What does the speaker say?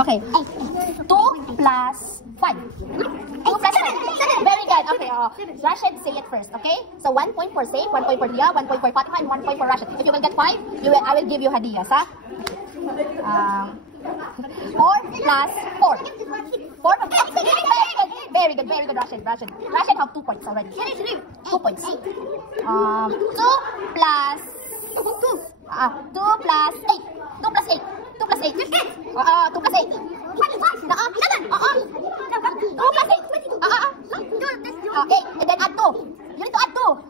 Okay. 2 plus 5. 2 plus 5. Very good. Okay. Rashid, say it first. Okay. So 1 point for Zaid, 1 point for Dia, 1 point for Fatima, and 1 point for Rashid. If you will get 5, I will give you hadiyas. 4 plus 4. 4. Very good, Rashid. Rashid have 2 points already. 2 points. 2 plus 2. 2 plus 8. 2 plus 8. 2 plus 8. 2 plus 8. 2 plus 8. 8. And then add 2. You need to add 2.